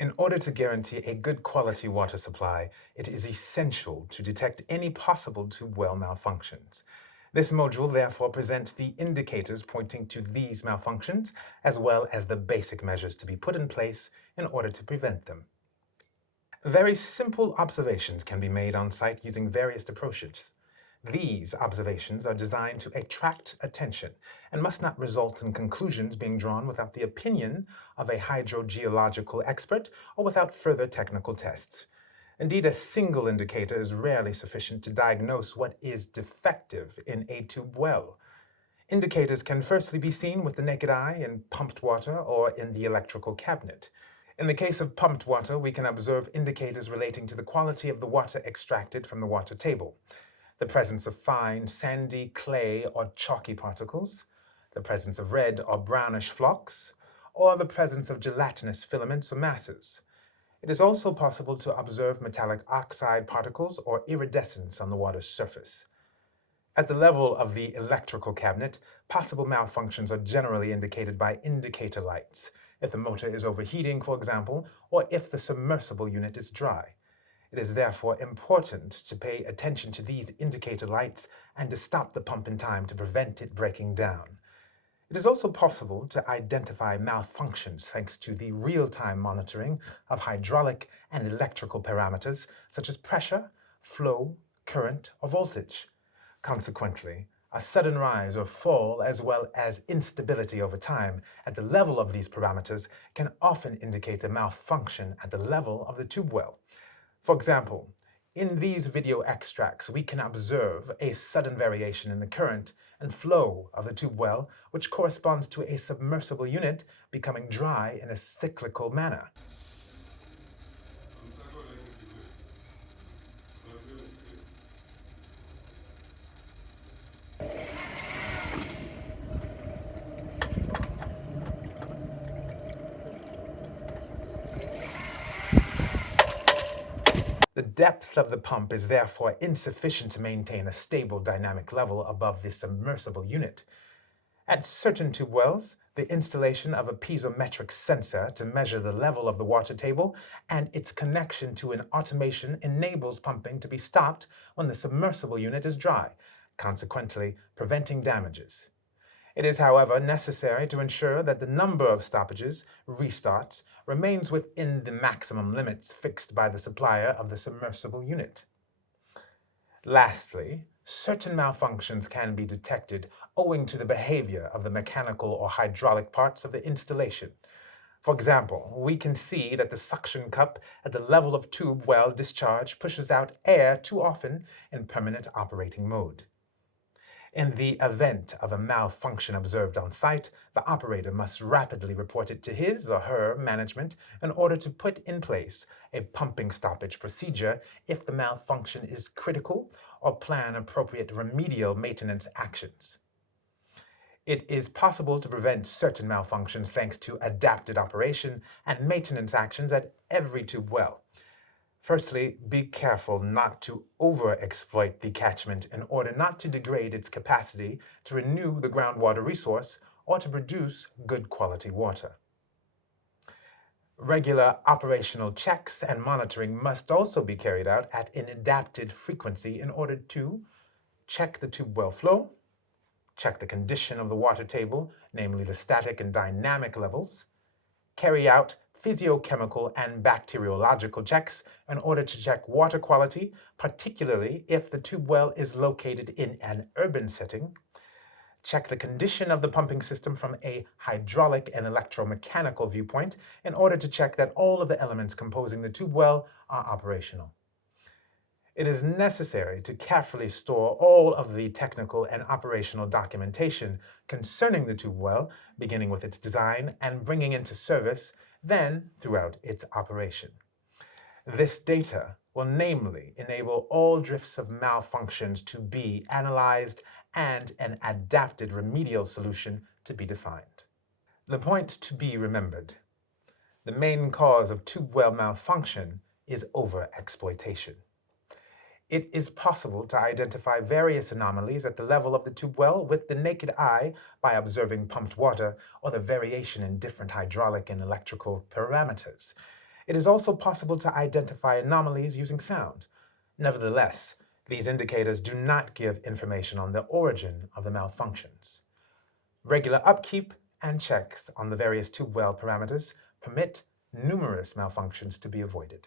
In order to guarantee a good quality water supply, it is essential to detect any possible tube well malfunctions. This module therefore presents the indicators pointing to these malfunctions, as well as the basic measures to be put in place in order to prevent them. Very simple observations can be made on site using various approaches. These observations are designed to attract attention and must not result in conclusions being drawn without the opinion of a hydrogeological expert or without further technical tests. Indeed, a single indicator is rarely sufficient to diagnose what is defective in a tube well. Indicators can firstly be seen with the naked eye in pumped water or in the electrical cabinet. In the case of pumped water, we can observe indicators relating to the quality of the water extracted from the water table, the presence of fine, sandy, clay, or chalky particles, the presence of red or brownish flocks, or the presence of gelatinous filaments or masses. It is also possible to observe metallic oxide particles or iridescence on the water's surface. At the level of the electrical cabinet, possible malfunctions are generally indicated by indicator lights, if the motor is overheating, for example, or if the submersible unit is dry. It is therefore important to pay attention to these indicator lights and to stop the pump in time to prevent it breaking down. It is also possible to identify malfunctions thanks to the real-time monitoring of hydraulic and electrical parameters such as pressure, flow, current, or voltage. Consequently, a sudden rise or fall as well as instability over time at the level of these parameters can often indicate a malfunction at the level of the tube well. For example, in these video extracts, we can observe a sudden variation in the current and flow of the tube well, which corresponds to a submersible unit becoming dry in a cyclical manner. The depth of the pump is therefore insufficient to maintain a stable dynamic level above the submersible unit. At certain tube wells, the installation of a piezometric sensor to measure the level of the water table and its connection to an automation enables pumping to be stopped when the submersible unit is dry, consequently preventing damages. It is, however, necessary to ensure that the number of stoppages, restarts, remains within the maximum limits fixed by the supplier of the submersible unit. Lastly, certain malfunctions can be detected owing to the behavior of the mechanical or hydraulic parts of the installation. For example, we can see that the suction cup at the level of tube well discharge pushes out air too often in permanent operating mode. In the event of a malfunction observed on site, the operator must rapidly report it to his or her management in order to put in place a pumping stoppage procedure if the malfunction is critical or plan appropriate remedial maintenance actions. It is possible to prevent certain malfunctions thanks to adapted operation and maintenance actions at every tube well. Firstly, be careful not to overexploit the catchment in order not to degrade its capacity to renew the groundwater resource or to produce good quality water. Regular operational checks and monitoring must also be carried out at an adapted frequency in order to check the tube well flow, check the condition of the water table, namely the static and dynamic levels, carry out physiochemical and bacteriological checks in order to check water quality, particularly if the tube well is located in an urban setting, check the condition of the pumping system from a hydraulic and electromechanical viewpoint in order to check that all of the elements composing the tube well are operational. It is necessary to carefully store all of the technical and operational documentation concerning the tube well, beginning with its design and bringing into service, then throughout its operation. This data will namely enable all drifts of malfunctions to be analyzed and an adapted remedial solution to be defined. The point to be remembered: the main cause of tube well malfunction is overexploitation. It is possible to identify various anomalies at the level of the tube well with the naked eye by observing pumped water or the variation in different hydraulic and electrical parameters. It is also possible to identify anomalies using sound. Nevertheless, these indicators do not give information on the origin of the malfunctions. Regular upkeep and checks on the various tube well parameters permit numerous malfunctions to be avoided.